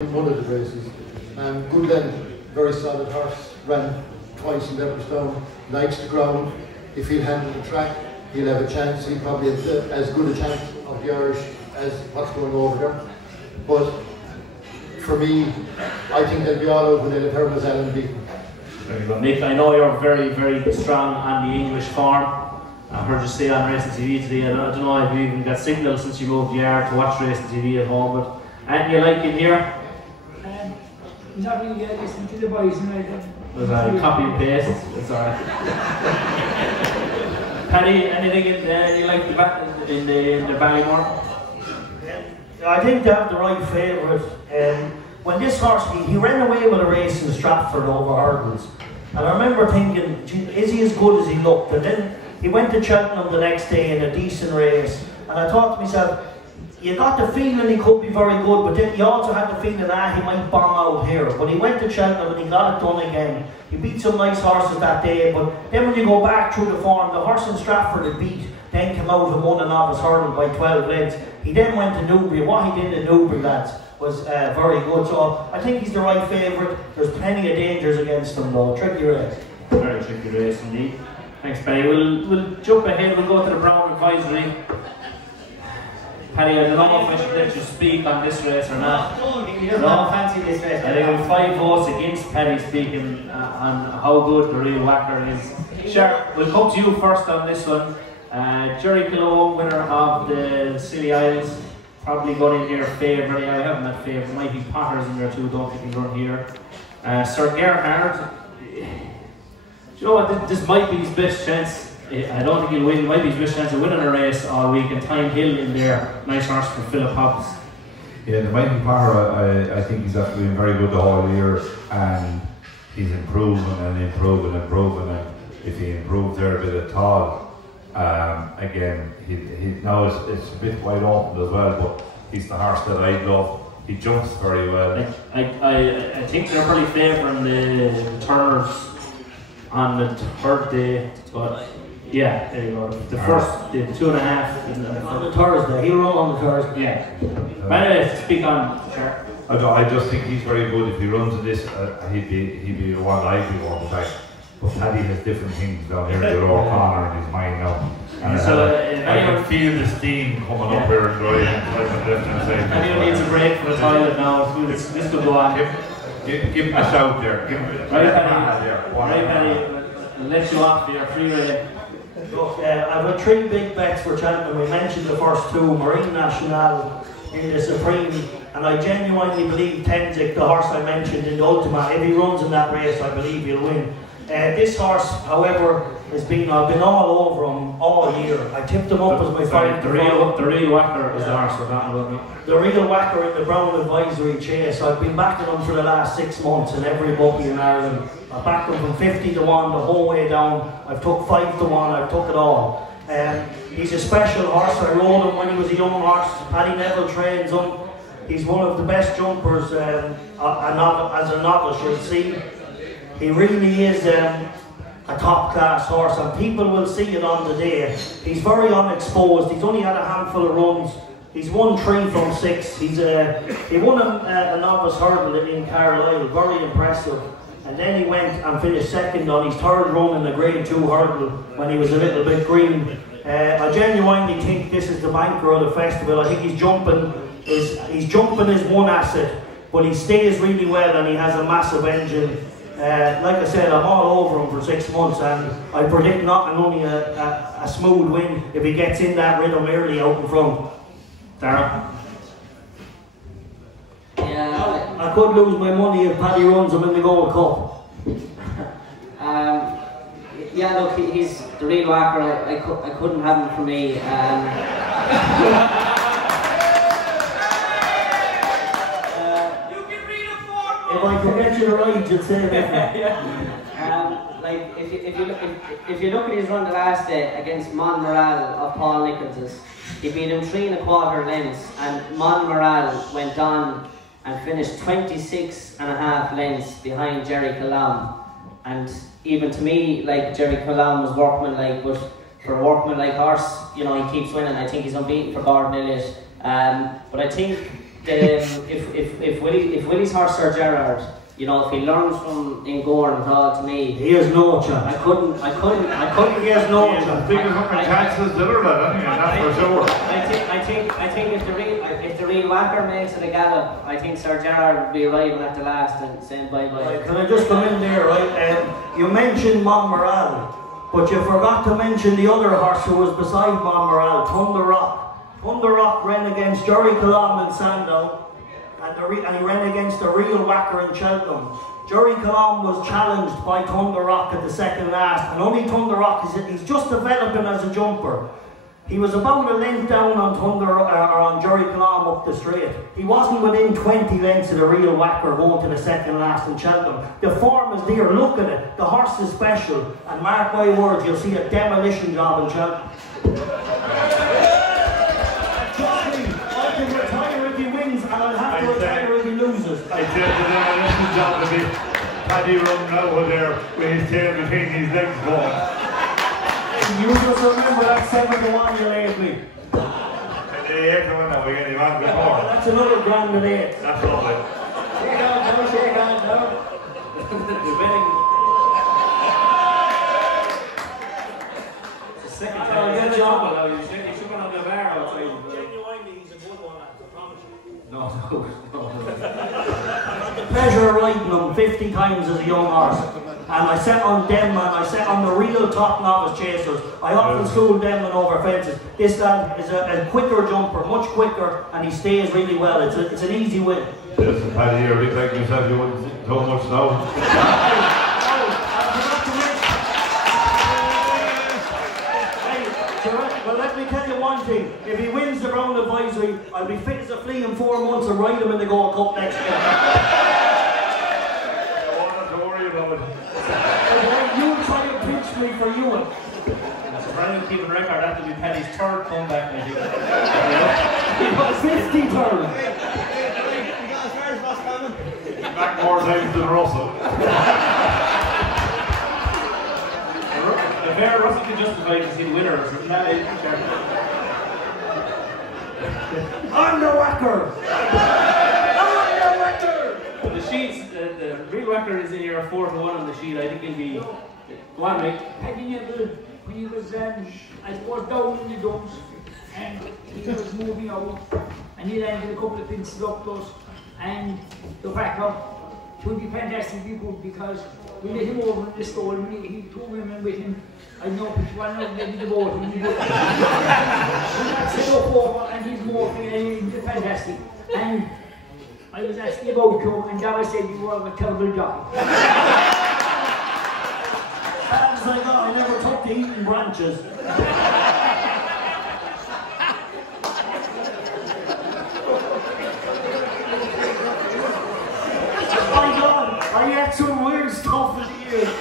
One of the races. Good then, very solid horse, ran twice in Leopardstown, likes the ground. If he'll handle the track, he'll have a chance. He'll probably have as good a chance of the Irish as what's going over there. But for me, I think they'll be all out when they'll have Hermes Allen beaten. Very good. Nick, I know you're very, very strong on the English form. I heard you say on Racing TV today, I don't know if you even got signal since you moved the yard to watch Racing TV at home, but and you like it here? Not really listening to the boys, was a copy and paste, it's alright. Paddy, anything you like in the Ballymore? I think they have the right favourite. When this horse, he ran away with a race in Stratford over hurdles. And I remember thinking, is he as good as he looked? And then he went to Cheltenham the next day in a decent race. And I thought to myself, you got the feeling he could be very good, but then you also had the feeling that he might bomb out here. But he went to Cheltenham and he got it done again. He beat some nice horses that day, but then when you go back through the form, the horse in Stratford had beat, then came out and won a novice hurdle by 12 lengths. He then went to Newbury. What he did in Newbury, lads, was very good. So I think he's the right favourite. There's plenty of dangers against him though. Tricky race. Very tricky race indeed. Thanks, Paddy. We'll jump ahead. We'll go to the Brown Advisory. Paddy, I don't know if I should let you speak on this race or not. He doesn't have fancy this race. I think there were 5 votes against Paddy speaking on how good the real whacker is. Sure, we'll come to you first on this one. Jerry Cologne, winner of the Scilly Isles, probably got in here favourite. I haven't that favourite. Might be Potter's in there too, don't think he'll run here. Sir Gerhard, do you know what? This might be his best chance. I don't think he'll win. It might be his best chance of winning a race all week. And Time Hill in there, nice horse for Philip Hobbs. Yeah, the Mighty Power, I think he's actually been very good the whole year, and he's improving and improving and improving. And if he improves there a bit at all, again, he now it's a bit wide open as well, but he's the horse that I love. He jumps very well. I think they're probably favouring the turners on the third day. But yeah, there you go. The first, the 2.5 on the Thursday. He'll run on the Thursday. Yeah. Anyway, speak on, sure. I just think he's very good. If he runs in this, he'd be the one I'd be wanting back. But Paddy has different things down here in the lower corner in his mind now. And so I can feel the steam coming up here and going left and side. Anyone needs a break for the toilet now. This could go on. Give him a shout there. Right, Paddy. I'll let you off for your free rein. Look, I've got 3 big bets for Cheltenham. We mentioned the first 2, Marine Nationale in the Supreme, and I genuinely believe Tenzik, the horse I mentioned in the Ultima, if he runs in that race, I believe he'll win. This horse, however, I've been all over him all year. I tipped him up as my favourite. The real whacker is the horse we're talking about now. The real whacker in the Brown Advisory Chase. I've been backing him for the last 6 months in every bookie in Ireland. I backed him from 50 to 1 the whole way down. I've took 5 to 1. I've took it all. He's a special horse. I rode him when he was a young horse. Paddy Neville trains him. He's one of the best jumpers as a novice, you'll see. He really is a top class horse, and people will see it on the day. He's very unexposed. He's only had a handful of runs. He's won 3 from 6. He won a novice hurdle in Carlisle, very impressive. And then he went and finished second on his 3rd run in the Grade 2 hurdle when he was a little bit green. I genuinely think this is the banker of the festival. I think his jumping is one asset, but he stays really well and he has a massive engine. Like I said, I'm all over him for 6 months, and I predict not only a smooth win if he gets in that rhythm early out in front. Darren? Yeah. I could lose my money if Paddy runs him in the Gold Cup. Yeah, look, he's the real whacker. I couldn't have him for me. If I could get you the right, you'd say that. Like if you look at his run the last day against Monmoral of Paul Nichols's, he beat him 3 1/4 lengths, and Monmoral went on and finished 26.5 lengths behind Jerry Cologne. And even to me, like, Jerry Cologne was workmanlike, but for a workmanlike horse, you know, he keeps winning. I think he's unbeaten for Gordon Elliott. But I think if Willie's horse Sir Gerard, you know, if he learns from Ingorn at all, to me, he has no chance. I couldn't. He has no chance. Bigger fucking chances than that, that's for sure. I think if the real whacker makes it a gallop, I think Sir Gerard would be arriving at the last and saying bye bye. Right, can I just come in there, right? You mentioned Montmoral, but you forgot to mention the other horse who was beside Montmoral, Thunder Rock. Thunder Rock ran against Jerry Colomb in Sandown, and he ran against the real whacker in Cheltenham. Jerry Colomb was challenged by Thunder Rock at the second last, and only Thunder Rock he's just developing as a jumper. He was about a length down on on Jerry Colomb up the straight. He wasn't within 20 lengths of the real whacker going to the second last in Cheltenham. The form is there, look at it. The horse is special, and mark my words, you'll see a demolition job in Cheltenham. I can retire if he wins, and I'll have to retire if he loses. I said the demolition job to be Paddy running over there with his tail between his legs going. You just remember that 7-1 you laid me. And they have to win that weekend, you want before. That's another grand and eight. That's lovely. Shake on now. You're winning. It's the second time. Good job, though. You should have on the bar outside. Genuinely, he's a good one, lads, I promise you. No. The pleasure of riding him 50 times as a young horse. And I sat on Denman, I sat on the real top novice chasers. I often schooled Denman over fences. This lad is a quicker jumper, much quicker, and he stays really well. It's an easy win. Listen, Paddy, you're big like yourself, you wouldn't so much now. Well, let me tell you one thing. If he wins the Brown Advisory, I'll be fit as a flea in 4 months and ride him in the Gold Cup next year. You try and pinch me for Ewan. So Brian keeping record, that will be Paddy's third comeback, I think. He got 50 turns. Back more times than Russell. The fair Russell can justify to see the winners, isn't that it? On the whacker! The sheets, the real whacker is in here 4-1 on the sheet. I think he'll be. Go on, mate. Paddy Neville, when he was, I suppose, down in the dumps, and he was moving out, and he landed a couple of pencils up close, and the whacker would be fantastically good because we let him over in the stall, and he took women with him. I know which one of them did the boat, and he would set up over, and he's morphing, and he's fantastic. And I was asking about you, and Dara said you were a terrible job. As I got, I never took to eating branches. My God, I had some weird stuff in the ears.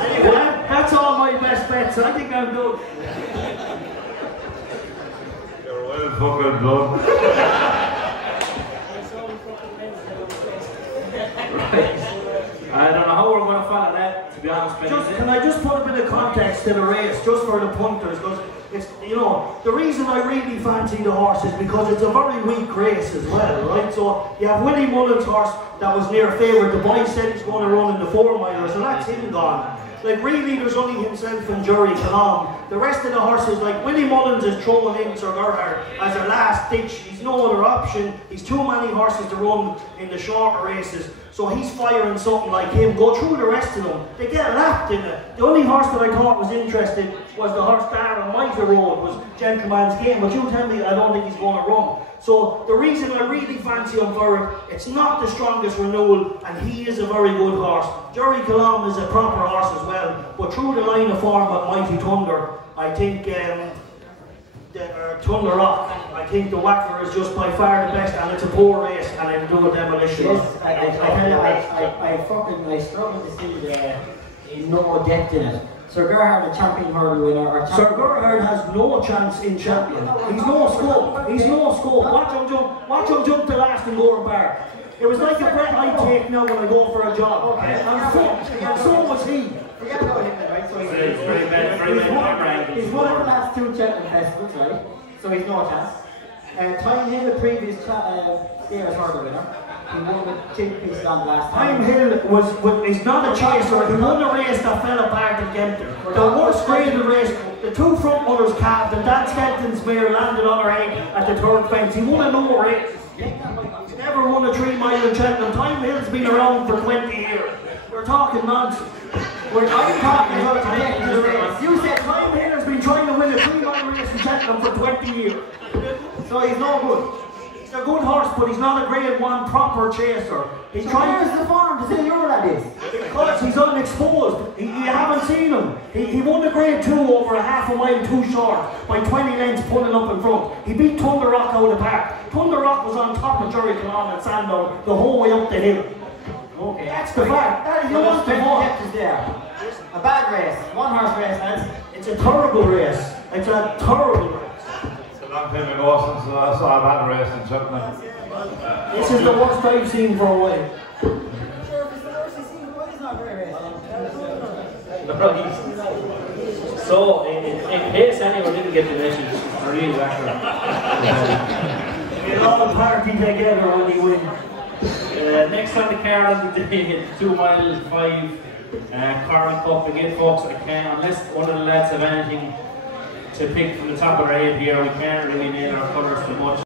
Anyway, that's all my best bets. I think I'm good. You're well fucking done. I don't know how we're going to follow that, to be honest. Can I just put a bit of context to the race, just for the punters, because it's, you know, the reason I really fancy the horse is because it's a very weak race as well, right? So you have Willie Mullen's horse that was near favourite. The boy said he's going to run in the 4-miler, so that's him gone. Like really, there's only himself and Jerry Colomb. The rest of the horses, like Willie Mullins is throwing in Sir Gerhard as a last ditch. He's no other option. He's too many horses to run in the shorter races. So he's firing something like him. Go through the rest of them. They get lapped in it. The only horse that I thought was interesting was the horse Darren Mitre rode, was Gentleman's Game. But you tell me, I don't think he's going to run. So the reason I really fancy him for it, it's not the strongest renewal, and he is a very good horse. Jerry Colomb is a proper horse as well. But through the line of form of Mighty Thunder, I think Thunder Rock, I think the whacker is just by far the best, and it's a poor race, and it'll do a demolition. Yes, I tell you, I struggle to see no depth in it. Sir Gerhard, a champion hurdle winner. Sir Gerhard has no chance in champion. He's no scope. He's no scope. Watch him jump to last in Gore Bar. It was like a breath I take now when I go for a jog. Okay. And so was he. Forget about him then, right? So It's very bad camera angles. he's won the last 2 Cheltenham festivals, right? So he's no chance. Time Hill, the previous Sierra Hurdle winner. He won with 2 pieces on the last time. Time Hill is not a chaser. He won the race that fell apart in Kempton. The worst graded race, the 2 front runners calved, and Dan Skelton's mare landed on her head at the 3rd fence. He won a no race. He's never won a 3 mile in Cheltenham. Time Hill's been around for 20 years. We're talking nonsense. I'm talking about the race. You said Time Hill has been trying to win a 3 mile race in Cheltenham for 20 years. So he's no good. He's a good horse, but he's not a grade 1 proper chaser. He's trying Where's the farm to say you're at this? because he's unexposed. You haven't seen him. He won the grade 2 over a half a mile too short by 20 lengths pulling up in front. He beat Thunder Rock out of the park. Thunder Rock was on top of Jerry Cheltenham and Sandown the whole way up the hill. Okay. That's the fact. That is So not the fact. is there. A bad race. 1 horse race, lads. It's a terrible race. It's a terrible race. It's a long time ago since I saw a bad race in Cheltenham. This is the worst I've seen for a while. Sure, if it's the worst he's seen, but it's not a great race. So, in case anyone didn't get the message, it's a real record. They all party together when he wins. Next on the card of the day, 2 mile 5 Corn Cup. Again, folks, unless one of the lads have anything to pick from the top of our head here, we can't really nail our colours too much.